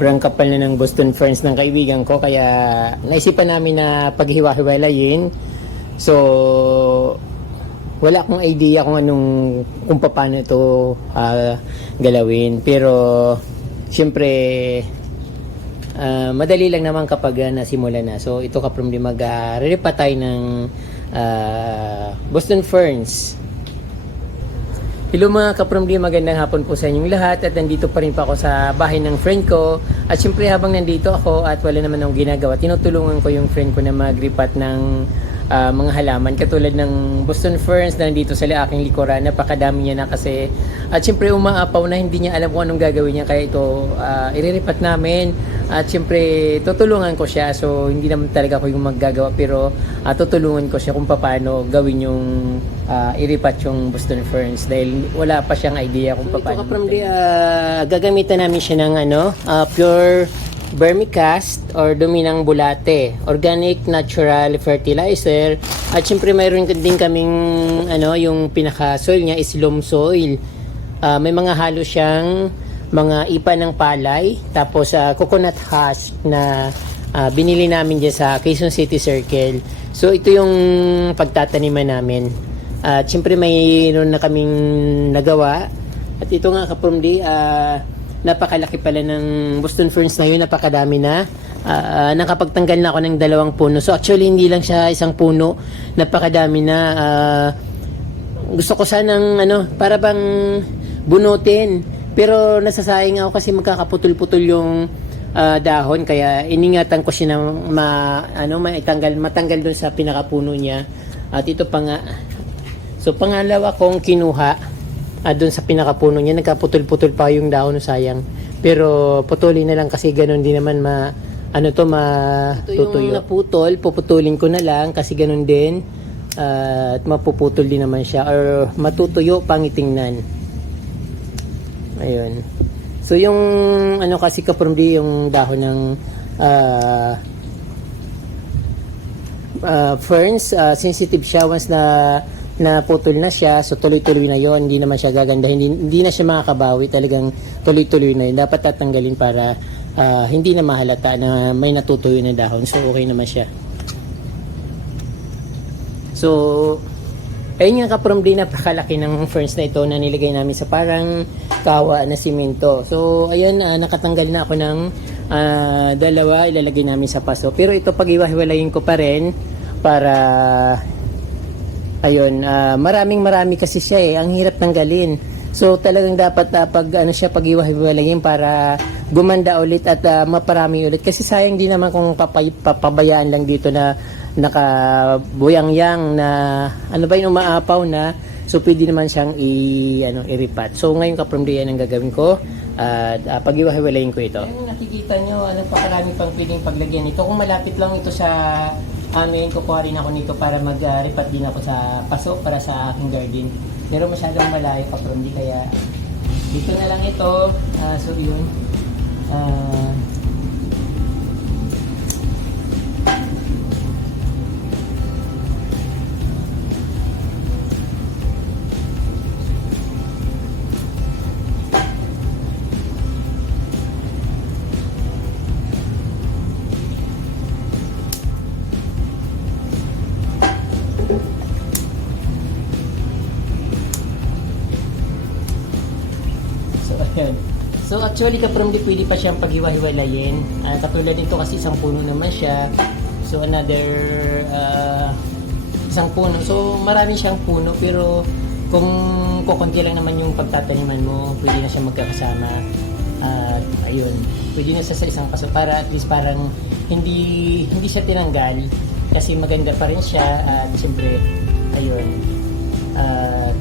sobrang kapal na ng Boston Ferns ng kaibigan ko kaya naisipan namin na paghiwa-hiwalayin. So, wala akong idea kung anong kung paano ito ah, galawin. Pero, siyempre, ah, madali lang naman kapag ah, nasimula na. So, ito kaprom di mag-reripa tayo ng ah, Boston Ferns. Hello mga kapromdi, magandang hapon po sa inyong lahat at nandito pa rin pa ako sa bahay ng friend ko. At syempre habang nandito ako at wala naman akong ginagawa, tinutulungan ko yung friend ko na magripat ng ah, mga halaman. Katulad ng Boston Ferns na nandito sa aking likuran, napakadami niya na kasi. At syempre umaapaw na hindi niya alam kung anong gagawin niya kaya ito ah, iriripat namin. At syempre tutulungan ko siya. So hindi naman talaga ako yung maggagawa pero ah, tutulungan ko siya kung paano gawin yung ah, iripat yung Boston Ferns. Dahil wala pa siyang idea kung paano. Ito from the, ah, gagamitan namin siya ng ano, ah, pure vermicast or dumi bulate, organic natural fertilizer at syempre mayroon din kaming ano, yung pinaka soil niya is loam soil. Ah, may mga halo siyang mga ipa ng palay tapos ah, coconut husk na ah, binili namin dyan sa Quezon City Circle. So ito yung pagtataniman namin. At syempre mayroon na kaming nagawa. At ito nga kapumdi, ah napakalaki pala ng Boston Ferns na yun, napakadami na. Ah, nakapagtanggal na ako ng dalawang puno. So actually hindi lang siya isang puno, napakadami na. Ah, gusto ko sanang ano, para bang bunutin. Pero nasasayang ako kasi magkakaputol-putol yung ah, dahon kaya iningatan ko siya na ma, ano, maitanggal, matanggal doon sa pinakapuno niya. At ito pa nga. So pangalawa kong kinuha ah, doon sa pinakapuno niya, nagkaputol-putol pa yung dahon, sayang. Pero putulin na lang kasi ganun din naman ma ano to matutuyo. Ito yung naputol, puputulin ko na lang kasi ganun din. Ah, at mapuputol din naman siya or matutuyo pangitingnan. Ayun. So yung ano kasi kapromdi yung dahon ng ah ah, ferns, ah, sensitive siya once na naputol na siya, so tuloy-tuloy na yon hindi naman siya gaganda, hindi, hindi na siya makakabawi, talagang tuloy-tuloy na yun. Dapat tatanggalin para ah, hindi na mahalata na may natutuyo na dahon, so okay naman siya. So, ayun nga kaprom din napakalaki ng ferns na ito na nilagay namin sa parang kawa na simento. So, ayun, ah, nakatanggal na ako ng ah, dalawa, ilalagay namin sa paso. Pero ito pag-iwahiwalayin ko pa rin para ayun, ah, maraming marami kasi siya eh. Ang hirap tanggalin. So, talagang dapat ah, pag ano siya pag-iwahiwalayin para gumanda ulit at ah, maparami ulit. Kasi sayang din naman kung papay, papabayaan lang dito na nakabuyang-yang na ano ba yung umaapaw na so pwede naman siyang i ano iripat. So ngayon ka from yan ang gagawin ko at uh, pag-iwahiwalayin ko ito. Ayun nakikita nyo ano pa karami pang pwedeng paglagyan ito. Kung malapit lang ito sa amin, kukuha rin ako nito para mag-ripat din ako sa paso para sa aking garden. Pero masyadong malayo pa from kaya dito na lang ito. Ah, so yun. Ah, So, ayun. So, actually, kaprom di pwede pa siyang paghiwa-hiwalayin. Ah, katulad nito kasi isang puno naman siya. So, another ah, isang puno. So, marami siyang puno pero kung kukunti lang naman yung pagtataniman mo, pwede na siya magkakasama. At ayun, pwede na siya sa isang paso para at least parang hindi hindi siya tinanggal kasi maganda pa rin siya at siyempre ayun. At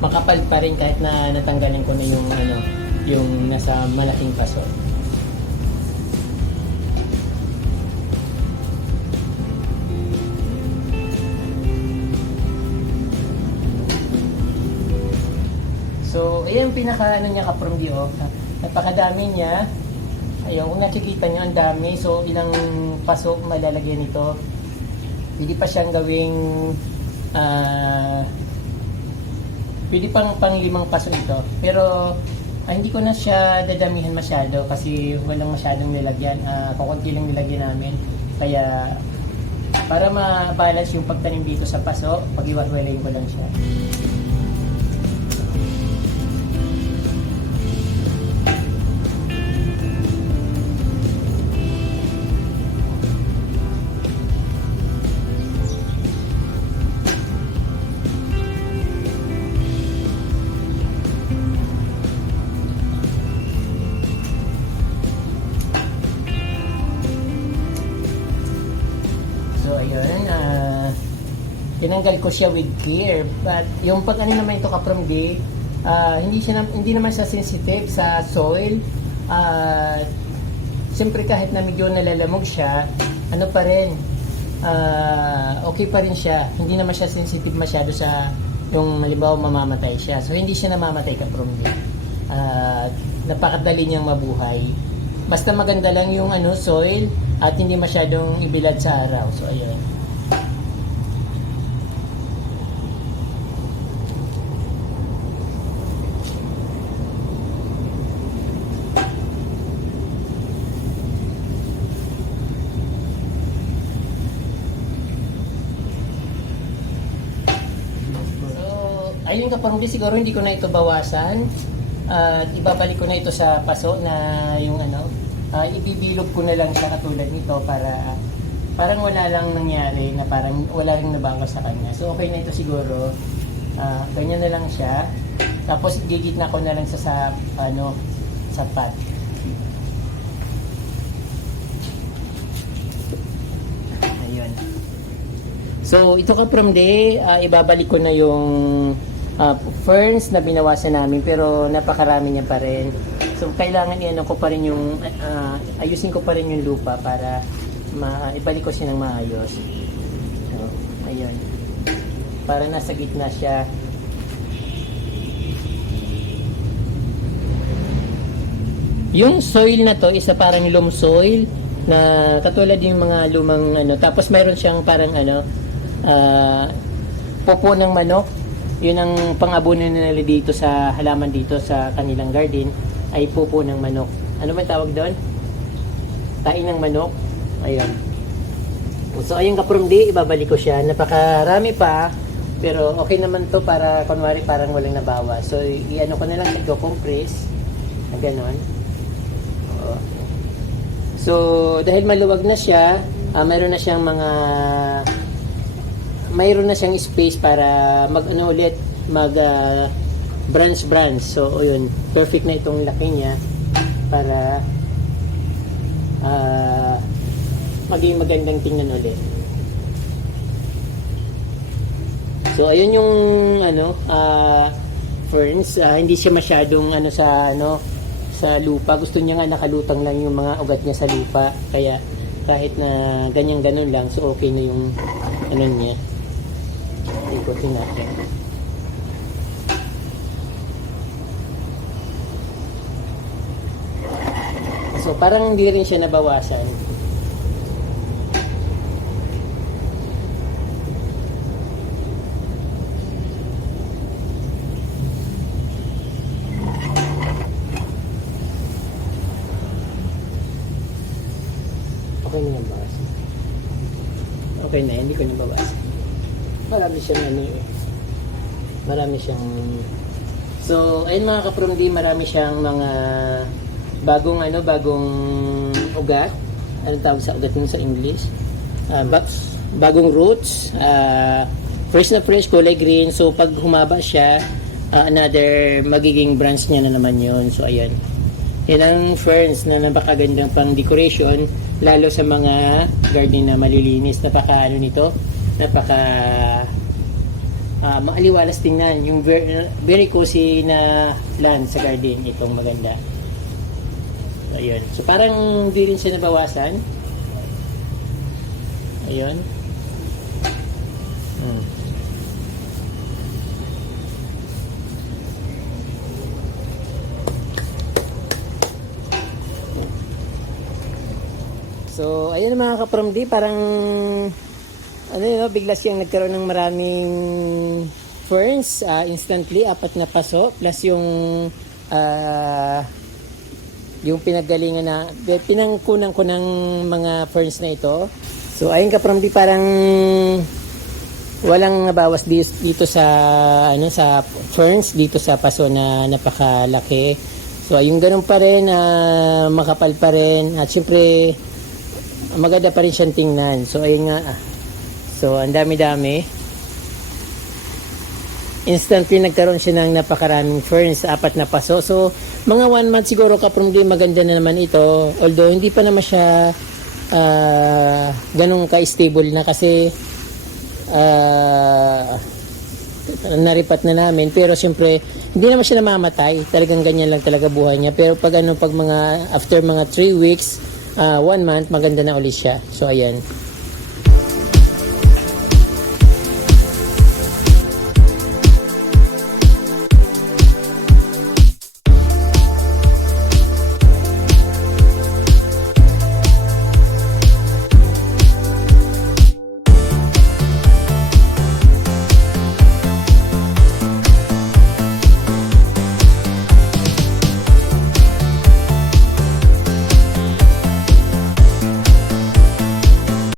makapal pa rin kahit na natanggalin ko na yung ano, yung nasa malaking paso. So, ayan pinaka ano niya ka-from view. Napakadami niya. Ayun, kung nakikita niyo ang dami. So, ilang paso malalagyan nito. Hindi pa siyang gawing ah Pwede pang pang limang paso ito. Pero Ah, hindi ko na siya dadamihan masyado kasi walang masyadong nilagyan. Ah, kukunti lang nilagyan namin. Kaya para ma-balance yung pagtanim dito sa paso, pag-iwalwalayin ko lang siya. Tinanggal ko siya with care. But yung pag ano naman ito kaprom D, ah, hindi siya hindi naman siya sensitive sa soil. Ah Siyempre kahit na medyo nalalamog siya, ano pa rin, ah, okay pa rin siya. Hindi naman siya sensitive masyado sa yung halimbawa mamamatay siya. So hindi siya namamatay ka from Ah, napakadali niyang mabuhay. Basta maganda lang yung ano soil at hindi masyadong ibilad sa araw. So ayun. So, ka pang siguro hindi ko na ito bawasan. At ibabalik ko na ito sa paso na yung ano, ah, ibibilog ko na lang siya katulad nito para parang wala lang nangyari na parang wala rin nabawas sa kanya. So okay na ito siguro. Ah, ganyan na lang siya. Tapos gigitna ko na lang sa sa ano sa pot. Ayun. So, ito ka from day, ah, ibabalik ko na yung ah, ferns na binawasan namin pero napakarami niya pa rin. So, kailangan i-ano ko pa rin yung, ah, ayusin ko pa rin yung lupa para ma ibalik ko siya ng maayos. So, ayun. Para nasa gitna siya. Yung soil na to isa parang loam soil na katulad yung mga lumang ano tapos mayroon siyang parang ano ah, popo ng manok yun ang pangabuno nila dito sa halaman dito sa kanilang garden ay popo ng manok. Ano ba tawag doon? tain ng manok? Ayun. So ayun kaprom di ibabalik ko siya. Napakarami pa pero okay naman to para kunwari parang walang nabawa. So i-ano ko na lang nagko-compress na ganon. So, dahil maluwag na siya, ah, mayroon na siyang mga mayroon na siyang space para mag ano ulit, mag ah, branch branch. So, yun, perfect na itong laki niya para ah, maging magandang tingnan ulit. So, ayun yung ano, ah, ferns, ah, hindi siya masyadong ano sa ano sa lupa. Gusto niya nga nakalutang lang yung mga ugat niya sa lupa. Kaya kahit na ganyan ganun lang, so okay na yung ano niya. Ikutin natin. So parang hindi rin siya nabawasan. Okay na yung bawas. Okay na, hindi ko na bawas. Marami siyang ano eh. Marami siyang... So, ayun mga kaprumdi, marami siyang mga bagong ano, bagong ugat. Anong tawag sa ugat sa English? Ah, ba- bagong roots. Ah, fresh na fresh, kulay green. So, pag humaba siya, ah, another magiging branch niya na naman yun. So, ayan. Yan ang ferns na napakagandang pang decoration lalo sa mga garden na malilinis. Napaka ano nito? Napaka ah, maaliwalas tingnan. Yung ver- very cozy na land sa garden itong maganda. Ayun. So parang hindi rin siya nabawasan. Ayun. Hmm. So, ayun mga kapramdi, parang ano yun, no, bigla siyang nagkaroon ng maraming ferns ah, instantly, apat na paso, plus yung ah, yung pinaggalingan na pinangkunan ko ng mga ferns na ito. So ayun ka from parang walang nabawas dito, sa ano sa ferns dito sa paso na napakalaki. So ayun ganun pa rin ah, makapal pa rin at syempre maganda pa rin siyang tingnan. So ayun nga ah. So ang dami-dami instantly nagkaroon siya ng napakaraming ferns, apat na paso. So, mga one month siguro ka from maganda na naman ito. Although, hindi pa naman siya ah, ganun ka-stable na kasi ah, naripat na namin. Pero, siyempre, hindi naman siya namamatay. Talagang ganyan lang talaga buhay niya. Pero, pag ano, pag mga, after mga 3 weeks, ah, one month, maganda na ulit siya. So, ayan.